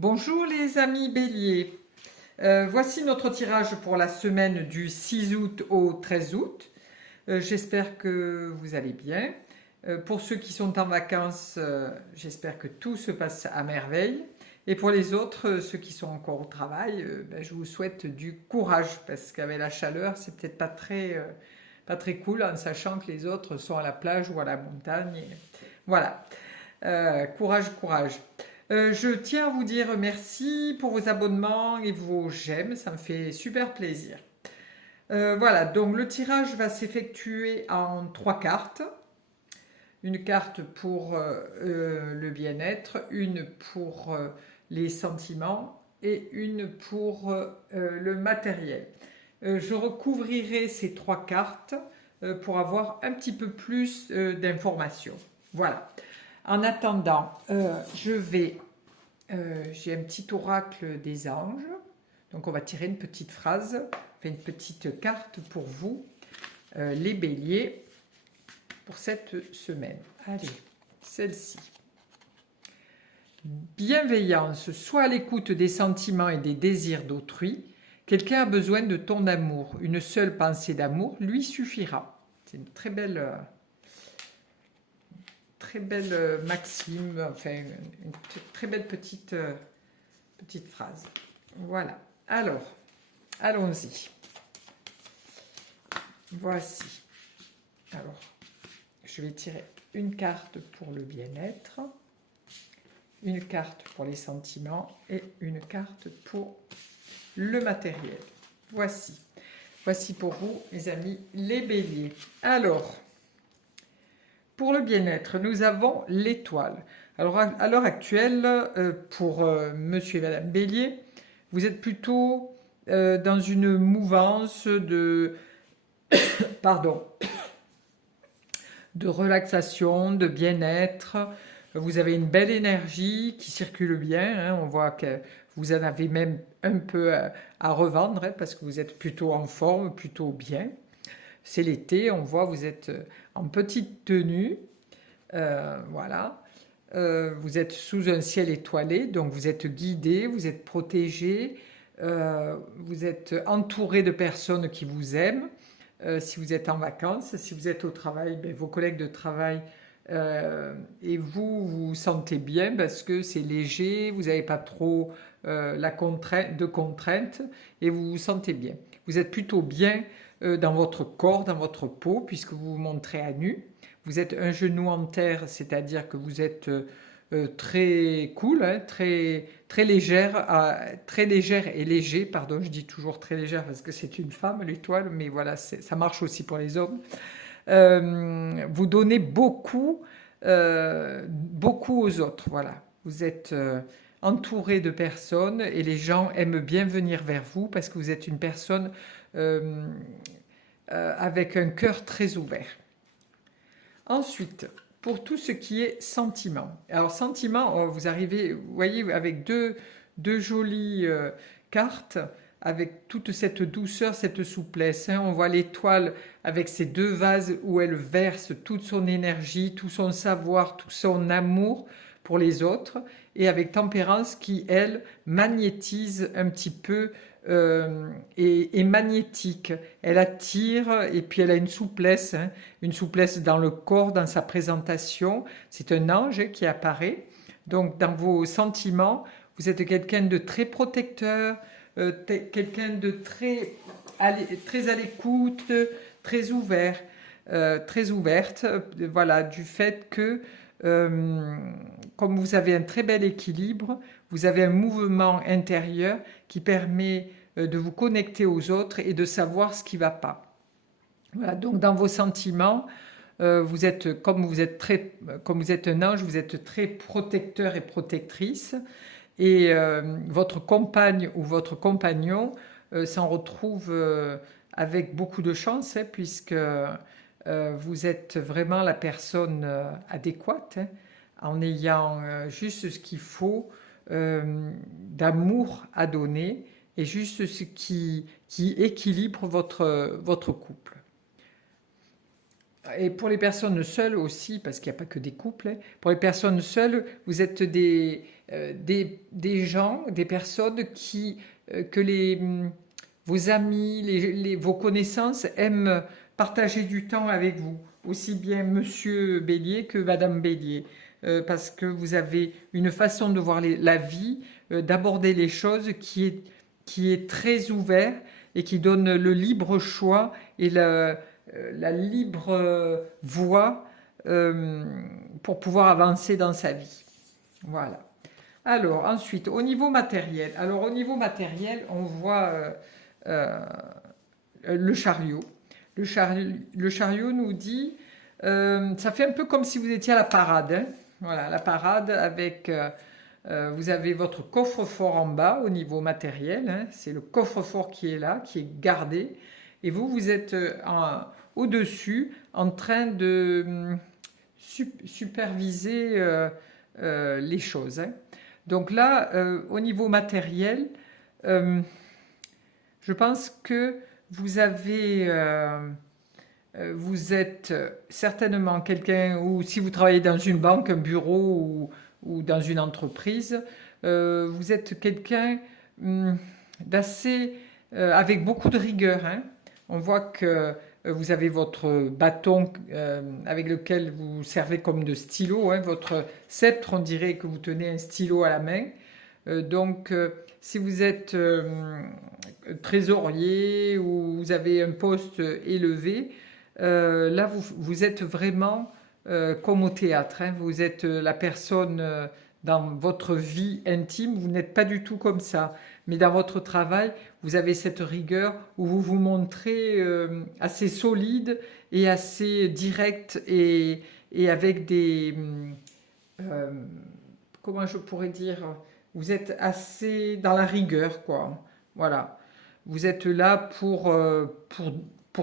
Bonjour les amis Bélier. Voici notre tirage pour la semaine du 6 août au 13 août. J'espère que vous allez bien. Pour ceux qui sont en vacances, j'espère que tout se passe à merveille. Et pour les autres, ceux qui sont encore au travail, je vous souhaite du courage parce qu'avec la chaleur, c'est peut-être pas très cool en sachant que les autres sont à la plage ou à la montagne. Voilà. Courage, courage. Je tiens à vous dire merci pour vos abonnements et vos j'aime, ça me fait super plaisir. Voilà, donc le tirage va s'effectuer en 3 cartes. Une carte pour le bien-être, une pour les sentiments et une pour le matériel. Je recouvrirai ces 3 cartes pour avoir un petit peu plus d'informations. Voilà. En attendant, j'ai un petit oracle des anges. Donc on va tirer une petite phrase, une petite carte pour vous, les béliers, pour cette semaine. Allez, celle-ci. Bienveillance, sois à l'écoute des sentiments et des désirs d'autrui. Quelqu'un a besoin de ton amour. Une seule pensée d'amour lui suffira. C'est une très belle maxime, enfin une très belle petite phrase. Voilà. Alors, allons-y. Voici. Alors, je vais tirer une carte pour le bien-être, une carte pour les sentiments et une carte pour le matériel. Voici. Voici pour vous, mes amis, les béliers. Alors, pour le bien-être, nous avons l'étoile. Alors, à l'heure actuelle, pour monsieur et madame Bélier, vous êtes plutôt dans une mouvance pardon, de relaxation, de bien-être. Vous avez une belle énergie qui circule bien. Hein. On voit que vous en avez même un peu à revendre hein, parce que vous êtes plutôt en forme, plutôt bien. C'est l'été, on voit vous êtes en petite tenue. Voilà. Vous êtes sous un ciel étoilé, donc vous êtes guidé, vous êtes protégé, vous êtes entouré de personnes qui vous aiment. Si vous êtes en vacances, si vous êtes au travail, vos collègues de travail et vous vous sentez bien parce que c'est léger, vous n'avez pas trop de contraintes et vous vous sentez bien. Vous êtes plutôt bien dans votre corps, dans votre peau, puisque vous vous montrez à nu. Vous êtes un genou en terre, c'est-à-dire que vous êtes très cool, hein, très légère et léger, pardon, je dis toujours très légère parce que c'est une femme, l'étoile, mais voilà, ça marche aussi pour les hommes. Vous donnez beaucoup aux autres, voilà. Vous êtes entouré de personnes et les gens aiment bien venir vers vous parce que vous êtes une personne avec un cœur très ouvert. Ensuite, pour tout ce qui est sentiment. Alors sentiment, vous arrivez, vous voyez, avec deux jolies cartes, avec toute cette douceur, cette souplesse. Hein. On voit l'étoile avec ses 2 vases où elle verse toute son énergie, tout son savoir, tout son amour pour les autres, et avec tempérance qui, elle, magnétise un petit peu et magnétique. Elle attire et puis elle a hein, une souplesse dans le corps, dans sa présentation. C'est un ange qui apparaît. Donc dans vos sentiments, vous êtes quelqu'un de très protecteur, quelqu'un de très à l'écoute, très ouvert, très ouverte. Voilà, du fait que comme vous avez un très bel équilibre, vous avez un mouvement intérieur qui permet de vous connecter aux autres et de savoir ce qui ne va pas. Voilà, donc dans vos sentiments, vous êtes comme vous êtes un ange, vous êtes très protecteur et protectrice, et votre compagne ou votre compagnon s'en retrouve avec beaucoup de chance, hein, puisque vous êtes vraiment la personne adéquate, hein, en ayant juste ce qu'il faut d'amour à donner et juste ce qui équilibre votre couple. Et pour les personnes seules aussi, parce qu'il n'y a pas que des couples, hein, pour les personnes seules, vous êtes des gens, des personnes que vos amis, vos connaissances aiment partager du temps avec vous, aussi bien Monsieur Bélier que Madame Bélier, parce que vous avez une façon de voir la vie, d'aborder les choses qui est très ouvert et qui donne le libre choix et la libre voie pour pouvoir avancer dans sa vie. Voilà. Alors, ensuite, au niveau matériel. Alors, au niveau matériel, on voit le chariot. Le chariot nous dit, ça fait un peu comme si vous étiez à la parade. Hein. Voilà, la parade avec, vous avez votre coffre-fort en bas au niveau matériel. Hein. C'est le coffre-fort qui est là, qui est gardé. Et vous êtes au-dessus en train de superviser les choses. Hein. Donc là, au niveau matériel, je pense que vous êtes certainement quelqu'un, ou si vous travaillez dans une banque, un bureau ou dans une entreprise, vous êtes quelqu'un d'assez, avec beaucoup de rigueur. Hein. On voit que vous avez votre bâton avec lequel vous servez comme de stylo, hein, votre sceptre, on dirait que vous tenez un stylo à la main. Donc, si vous êtes trésorier ou vous avez un poste élevé, là, vous êtes vraiment comme au théâtre. Hein, vous êtes la personne dans votre vie intime, vous n'êtes pas du tout comme ça. Mais dans votre travail, vous avez cette rigueur où vous vous montrez assez solide et assez direct et avec des... comment je pourrais dire, vous êtes assez dans la rigueur, quoi. Voilà. Vous êtes là pour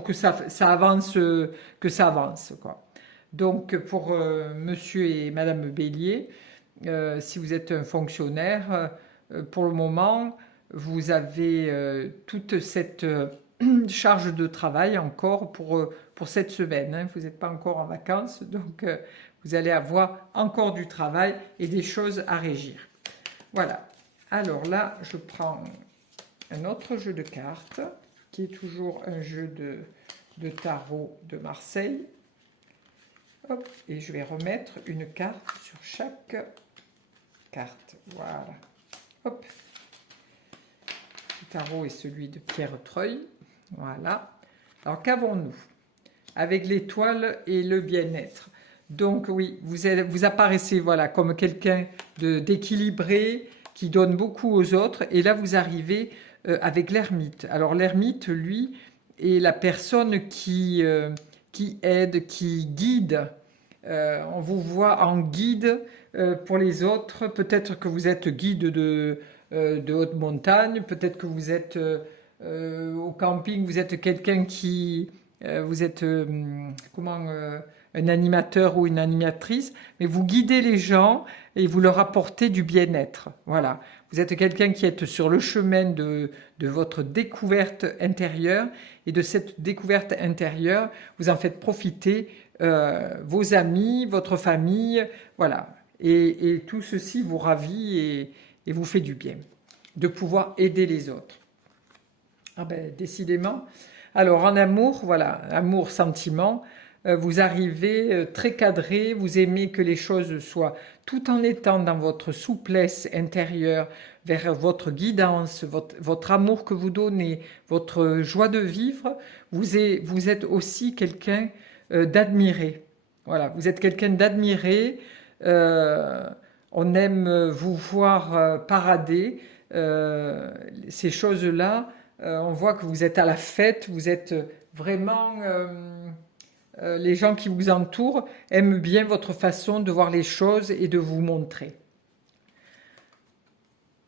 que ça avance, quoi. Donc, pour monsieur et madame Bélier, si vous êtes un fonctionnaire, pour le moment, vous avez toute cette charge de travail encore pour cette semaine. Hein. Vous n'êtes pas encore en vacances, donc vous allez avoir encore du travail et des choses à régir. Voilà. Alors là, je prends un autre jeu de cartes, qui est toujours un jeu de tarot de Marseille. Hop, et je vais remettre une carte sur chaque carte. Voilà. Hop. Le tarot est celui de Pierre Treuil. Voilà. Alors, qu'avons-nous? Avec l'étoile et le bien-être. Donc, oui, vous apparaissez voilà, comme quelqu'un d'équilibré, qui donne beaucoup aux autres. Et là, vous arrivez avec l'ermite. Alors, l'ermite, lui, est la personne qui aide, qui guide. On vous voit en guide pour les autres. Peut-être que vous êtes guide de haute montagne. Peut-être que vous êtes au camping. Vous êtes quelqu'un qui... vous êtes un animateur ou une animatrice, mais vous guidez les gens et vous leur apportez du bien-être. Voilà. Vous êtes quelqu'un qui est sur le chemin de votre découverte intérieure, et de cette découverte intérieure, vous en faites profiter vos amis, votre famille, voilà. Et tout ceci vous ravit et vous fait du bien, de pouvoir aider les autres. Ah ben, décidément. Alors, en amour, voilà, amour, sentiment, vous arrivez très cadré, vous aimez que les choses soient, tout en étant dans votre souplesse intérieure, vers votre guidance, votre amour que vous donnez, votre joie de vivre, vous êtes aussi quelqu'un d'admiré. Voilà, vous êtes quelqu'un d'admiré, on aime vous voir parader, ces choses-là, on voit que vous êtes à la fête, vous êtes vraiment... les gens qui vous entourent aiment bien votre façon de voir les choses et de vous montrer.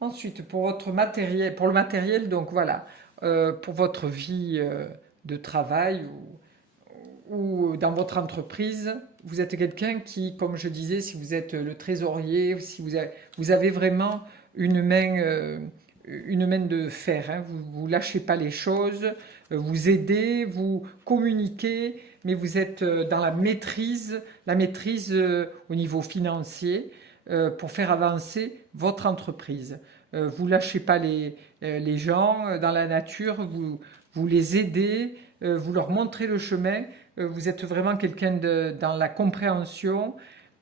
Ensuite, pour le matériel, donc voilà, pour votre vie de travail ou dans votre entreprise, vous êtes quelqu'un qui, comme je disais, si vous êtes le trésorier, si vous avez vraiment une main de fer, hein, vous ne lâchez pas les choses, vous aidez, vous communiquez, mais vous êtes dans la maîtrise au niveau financier. pour faire avancer votre entreprise. Vous lâchez pas les gens dans la nature, vous les aidez, vous leur montrez le chemin. Vous êtes vraiment quelqu'un dans la compréhension.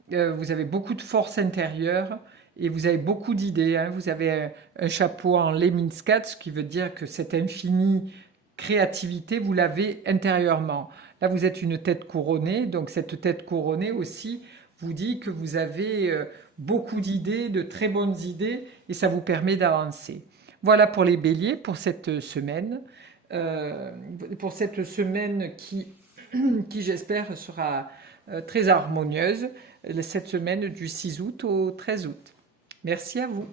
Vous avez beaucoup de force intérieure et vous avez beaucoup d'idées. Hein. Vous avez un chapeau en Lemniscat, ce qui veut dire que cette infinie créativité, vous l'avez intérieurement. Là, vous êtes une tête couronnée, donc cette tête couronnée aussi vous dit que vous avez beaucoup d'idées, de très bonnes idées, et ça vous permet d'avancer. Voilà pour les béliers pour cette semaine. Pour cette semaine qui j'espère sera très harmonieuse, cette semaine du 6 août au 13 août. Merci à vous.